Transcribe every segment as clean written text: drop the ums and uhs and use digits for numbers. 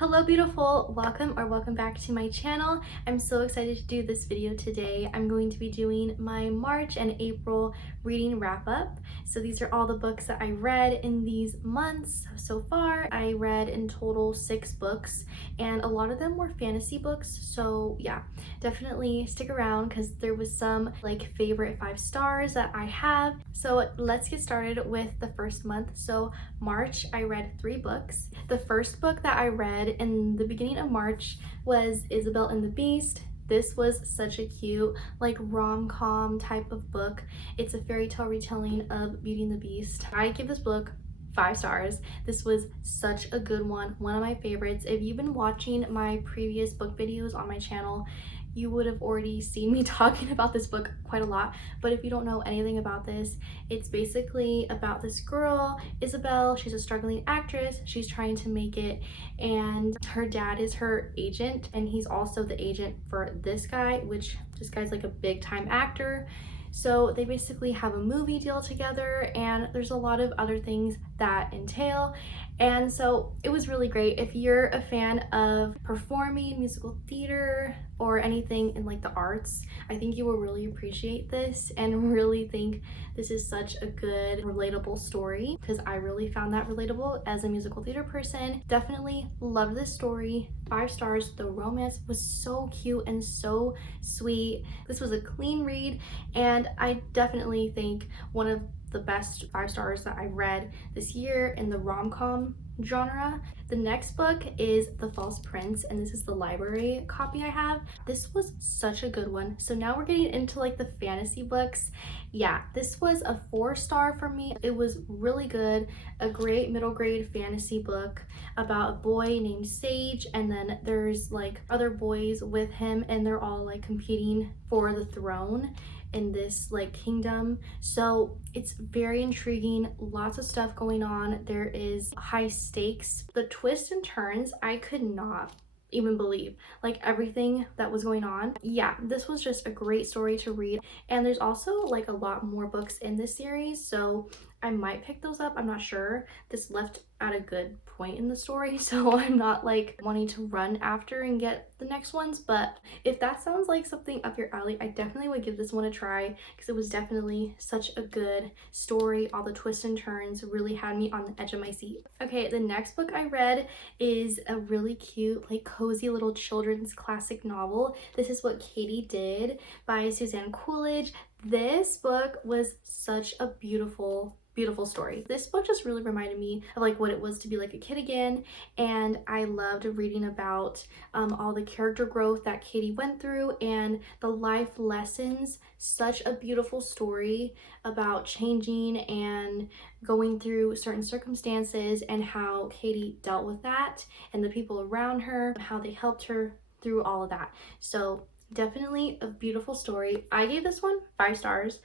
Hello beautiful, welcome back to my channel. I'm so excited to do this video today. I'm going to be doing my March and April reading wrap up. So these are all the books that I read in these months so far. I read in total 6 books and a lot of them were fantasy books. So yeah, definitely stick around because there was some like favorite 5 stars that I have. So let's get started with the first month. So March, I read 3 books. The first book that I read in the beginning of March was Isabel and the Beast. This was such a cute, like rom-com type of book. It's a fairy tale retelling of Beauty and the Beast. I give this book 5 stars. This was such a good one of my favorites. If you've been watching my previous book videos on my channel, you would have already seen me talking about this book quite a lot, but if you don't know anything about this, it's basically about this girl, Isabel. She's a struggling actress. She's trying to make it, and her dad is her agent, and he's also the agent for this guy, which this guy's like a big time actor. So they basically have a movie deal together, and there's a lot of other things that entail. And so it was really great. If you're a fan of performing, musical theater, or anything in like the arts, I think you will really appreciate this and really think this is such a good relatable story, because I really found that relatable as a musical theater person. Definitely loved this story. 5 stars. The romance was so cute and so sweet. This was a clean read, and I definitely think one of the best 5 stars that I read this year in the rom-com genre. The next book is The False Prince, and this is the library copy I have. This was such a good one. So now we're getting into like the fantasy books. Yeah, this was a 4-star for me. It was really good. A great middle grade fantasy book about a boy named Sage, and then there's like other boys with him, and they're all like competing for the throne in this like kingdom. So it's very intriguing, lots of stuff going on. There is high stakes. The twists and turns, I could not even believe, like everything that was going on. Yeah, this was just a great story to read, and there's also like a lot more books in this series, so I might pick those up. I'm not sure. This left at a good point in the story, so I'm not like wanting to run after and get the next ones, but if that sounds like something up your alley, I definitely would give this one a try, because it was definitely such a good story. All the twists and turns really had me on the edge of my seat. Okay, the next book I read is a really cute, like cozy little children's classic novel. This is What Katie Did by Suzanne Coolidge. This book was such a beautiful story. This book just really reminded me of like what it was to be like a kid again, and I loved reading about all the character growth that Katie went through and the life lessons. Such a beautiful story about changing and going through certain circumstances, and how Katie dealt with that and the people around her, how they helped her through all of that. So definitely a beautiful story. I gave this one 5 stars.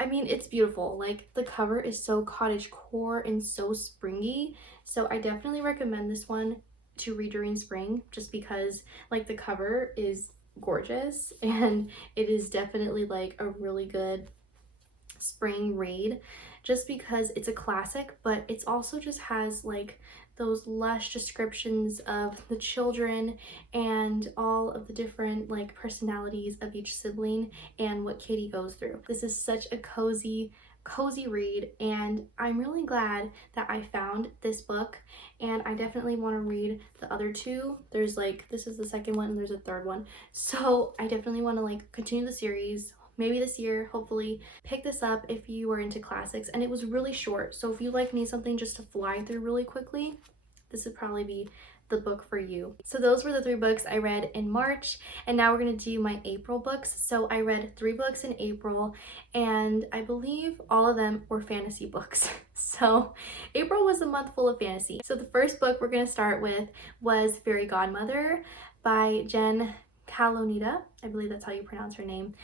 I mean, it's beautiful. Like the cover is so cottagecore and so springy. So I definitely recommend this one to read during spring, just because like the cover is gorgeous, and it is definitely like a really good spring read, just because it's a classic, but it's also just has like those lush descriptions of the children and all of the different like personalities of each sibling and what Katie goes through. This is such a cozy read, and I'm really glad that I found this book, and I definitely want to read the other 2. There's like, this is the second one and there's a third one, so I definitely want to like continue the series. Maybe this year, hopefully. Pick this up if you are into classics, and it was really short, so if you like need something just to fly through really quickly, this would probably be the book for you. So those were the 3 books I read in March, and now we're going to do my April books. So I read 3 books in April, and I believe all of them were fantasy books. So April was a month full of fantasy. So the first book we're going to start with was Fairy Godmother by Jen Calonita. I believe that's how you pronounce her name.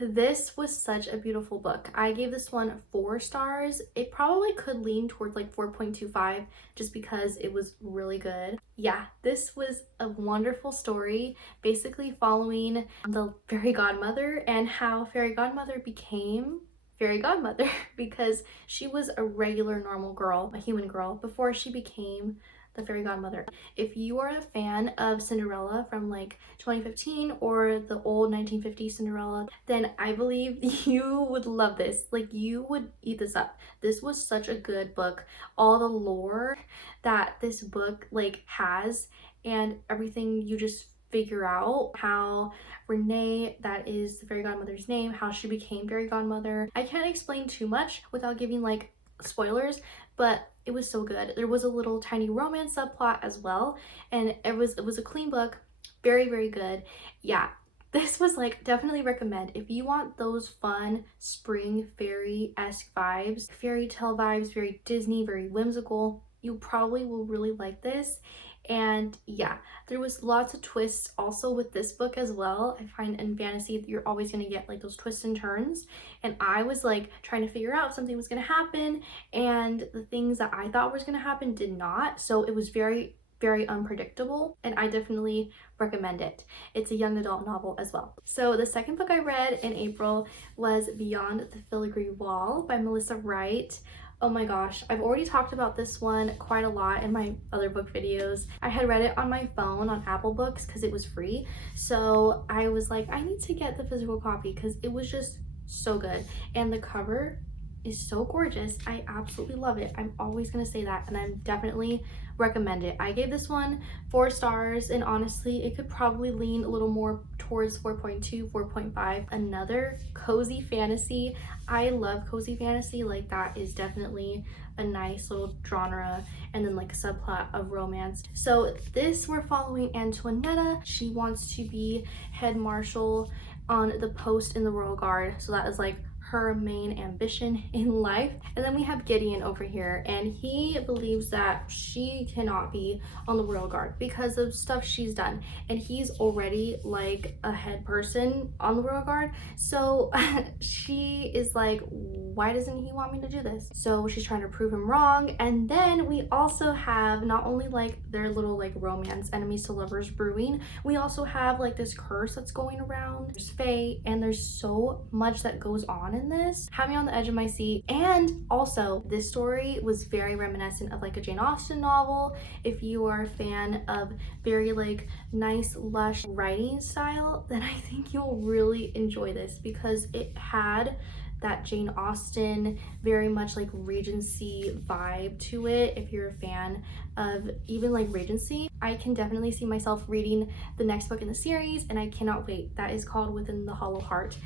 This was such a beautiful book. I gave this one 4 stars. It probably could lean towards like 4.25 just because it was really good. Yeah, this was a wonderful story, basically following the fairy godmother and how fairy godmother became fairy godmother because she was a regular normal girl, a human girl, before she became the fairy godmother. If you are a fan of Cinderella from like 2015 or the old 1950s Cinderella, then I believe you would love this. Like, you would eat this up. This was such a good book. All the lore that this book like has, and everything you just figure out how Renee, that is the fairy godmother's name, how she became fairy godmother. I can't explain too much without giving like spoilers, but it was so good. There was a little tiny romance subplot as well, and it was a clean book, very, very good. Yeah, this was like definitely recommend if you want those fun spring fairy-esque vibes, fairy tale vibes, very Disney, very whimsical. You probably will really like this. And yeah, there was lots of twists also with this book as well. I find in fantasy that you're always going to get like those twists and turns, and I was like trying to figure out if something was going to happen, and the things that I thought was going to happen did not. So it was very, very unpredictable, and I definitely recommend it. It's a young adult novel as well. So the second book I read in April was Beyond the Filigree Wall by Melissa Wright. Oh my gosh, I've already talked about this one quite a lot in my other book videos. I had read it on my phone on Apple Books because it was free. So I was like, I need to get the physical copy because it was just so good. And the cover is so gorgeous. I absolutely love it. I'm always gonna say that, and I'm definitely recommend it. I gave this one 4 stars, and honestly it could probably lean a little more towards 4.2, 4.5. Another cozy fantasy. I love cozy fantasy. Like, that is definitely a nice little genre, and then like a subplot of romance. So this, we're following Antoinetta. She wants to be head marshal on the post in the Royal Guard, so that is like her main ambition in life. And then we have Gideon over here, and he believes that she cannot be on the Royal Guard because of stuff she's done, and he's already like a head person on the Royal Guard. So she is like, why doesn't he want me to do this? So she's trying to prove him wrong. And then we also have not only like their little like romance, enemies to lovers brewing, we also have like this curse that's going around. There's Fae, and there's so much that goes on in this. Had me on the edge of my seat. And also, this story was very reminiscent of like a Jane Austen novel. If you are a fan of very like nice lush writing style, then I think you'll really enjoy this because it had that Jane Austen, very much like Regency vibe to it. If you're a fan of even like Regency, I can definitely see myself reading the next book in the series, and I cannot wait. That is called Within the Hollow Heart.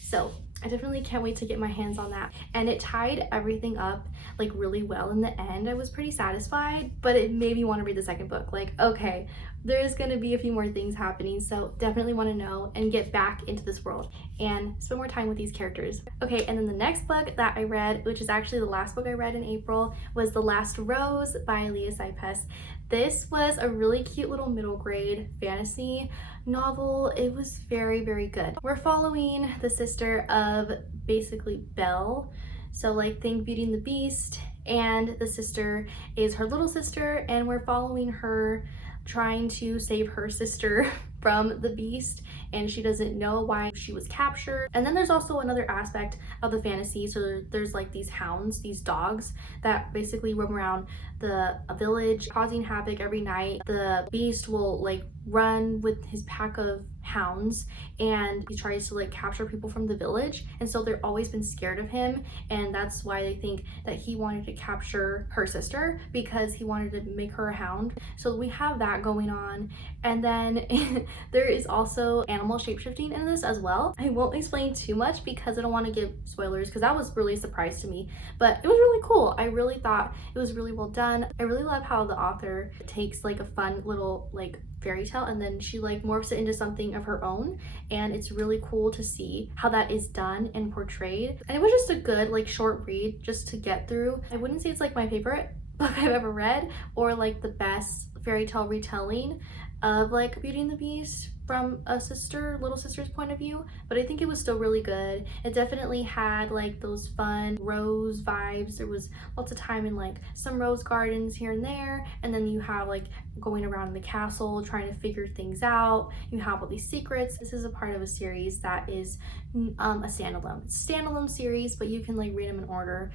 So I definitely can't wait to get my hands on that. And it tied everything up like really well in the end. I was pretty satisfied, but it made me want to read the second book. Like, okay, there's gonna be a few more things happening, so definitely want to know and get back into this world and spend more time with these characters. Okay, and then the next book that I read, which is actually the last book I read in April, was The Last Rose by Leah Cypess. This was a really cute little middle grade fantasy novel. It was very, very good. We're following the sister of basically Belle. So like think Beauty and the Beast, and the sister is her little sister, and we're following her trying to save her sister from the beast, and she doesn't know why she was captured. And then there's also another aspect of the fantasy. So there's like these hounds, these dogs that basically roam around the village causing havoc every night. The beast will like run with his pack of hounds, and he tries to like capture people from the village, and so they've always been scared of him, and that's why they think that he wanted to capture her sister, because he wanted to make her a hound. So we have that going on. And then there is also animal shapeshifting in this as well. I won't explain too much because I don't want to give spoilers, because that was really a surprise to me, but it was really cool. I really thought it was really well done. I really love how the author takes like a fun little like fairy tale, and then she like morphs it into something of her own, and it's really cool to see how that is done and portrayed. And it was just a good like short read just to get through. I wouldn't say it's like my favorite book I've ever read, or like the best fairy tale retelling of like Beauty and the Beast from a little sister's point of view, but I think it was still really good. It definitely had like those fun rose vibes. There was lots of time in like some rose gardens here and there, and then you have like going around the castle trying to figure things out. You have all these secrets. This is a part of a series that is a standalone. It's a standalone series, but you can like read them in order.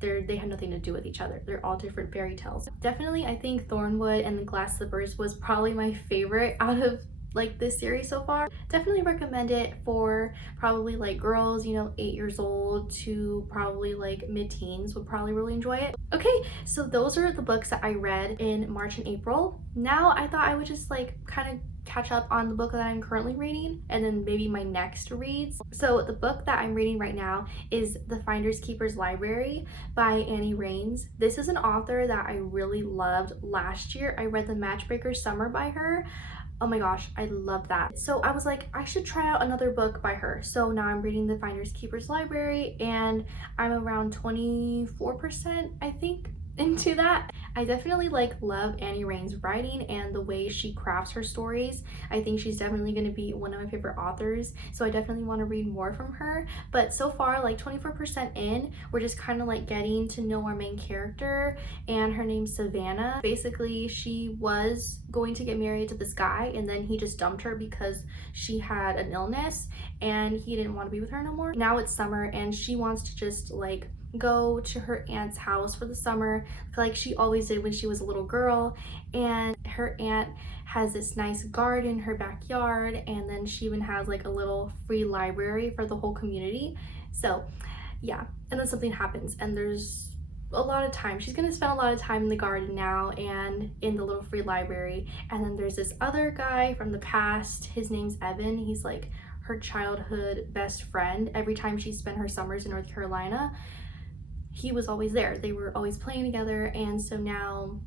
they have nothing to do with each other. They're all different fairy tales. Definitely, I think Thornwood and the Glass Slippers was probably my favorite out of like this series so far. Definitely recommend it for probably like girls, you know, 8 years old to probably like mid-teens would probably really enjoy it. Okay, so those are the books that I read in March and April. Now I thought I would just like kind of catch up on the book that I'm currently reading and then maybe my next reads. So the book that I'm reading right now is The Finders Keepers Library by Annie Raines. This is an author that I really loved last year. I read The Matchbreaker Summer by her. Oh my gosh, I love that. So I was like, I should try out another book by her. So now I'm reading The Finders Keepers Library and I'm around 24%, I think, into that. I definitely like love Annie Raines' writing and the way she crafts her stories. I think she's definitely going to be one of my favorite authors, so I definitely want to read more from her. But so far, like 24% in, we're just kind of like getting to know our main character, and her name's Savannah. Basically, she was going to get married to this guy and then he just dumped her because she had an illness and he didn't want to be with her no more. Now it's summer and she wants to just like go to her aunt's house for the summer like she always did when she was a little girl. And her aunt has this nice garden in her backyard, and then she even has like a little free library for the whole community. So yeah, and then something happens and there's a lot of time. She's gonna spend a lot of time in the garden now and in the little free library. And then there's this other guy from the past. His name's Evan. He's like her childhood best friend. Every time she spent her summers in North Carolina, he was always there. They were always playing together. And so now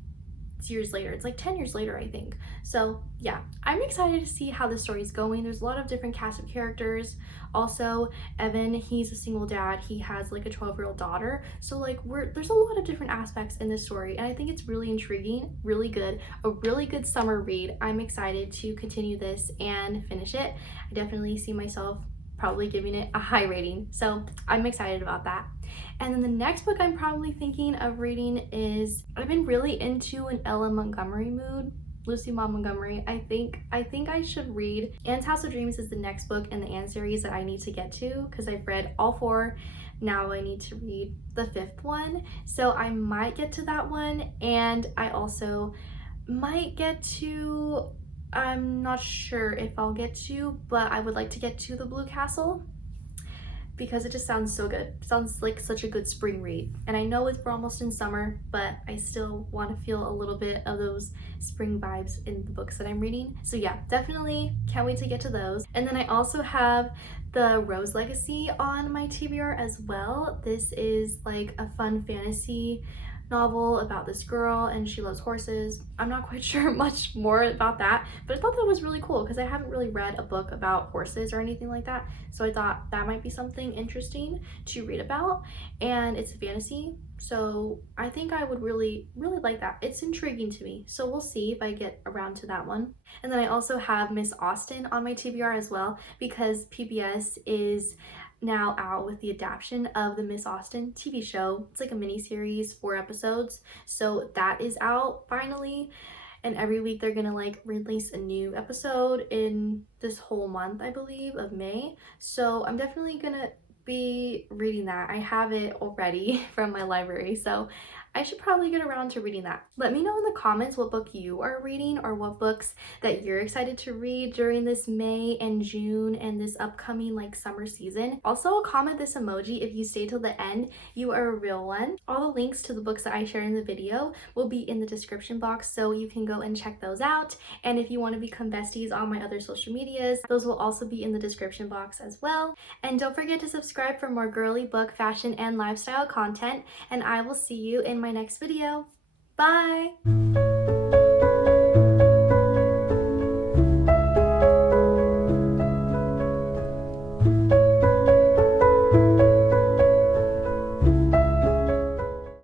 it's years later, it's like 10 years later, I think. So yeah, I'm excited to see how the story's going. There's a lot of different cast of characters. Also, Evan, he's a single dad. He has like a 12-year-old daughter. So like there's a lot of different aspects in this story, and I think it's really intriguing, really good, a really good summer read. I'm excited to continue this and finish it. I definitely see myself probably giving it a high rating. So I'm excited about that. And then the next book I'm probably thinking of reading is, I've been really into an Ella Montgomery mood. Lucy Maud Montgomery. I think I should read Anne's House of Dreams is the next book in the Anne series that I need to get to because I've read all 4. Now I need to read the 5th one. So I might get to that one, and I also might get to, I'm not sure if I'll get to, but I would like to get to The Blue Castle because it just sounds so good. It sounds like such a good spring read. And I know we're almost in summer, but I still want to feel a little bit of those spring vibes in the books that I'm reading. So yeah, definitely can't wait to get to those. And then I also have The Rose Legacy on my TBR as well. This is like a fun fantasy novel about this girl and she loves horses. I'm not quite sure much more about that, but I thought that was really cool because I haven't really read a book about horses or anything like that. So I thought that might be something interesting to read about, and it's a fantasy. So I think I would really like that. It's intriguing to me. So we'll see if I get around to that one. And then I also have Miss Austen on my TBR as well because PBS is now out with the adaptation of the Miss Austen TV show. It's like a mini series, 4 episodes. So that is out finally. And every week they're gonna like release a new episode in this whole month, I believe, of May. So I'm definitely gonna be reading that. I have it already from my library, so I should probably get around to reading that. Let me know in the comments what book you are reading or what books that you're excited to read during this May and June and this upcoming like summer season. Also, comment this emoji if you stay till the end. You are a real one. All the links to the books that I shared in the video will be in the description box, so you can go and check those out. And if you want to become besties on my other social medias, those will also be in the description box as well. And don't forget to subscribe for more girly book, fashion, and lifestyle content. And I will see you in my next video. Bye!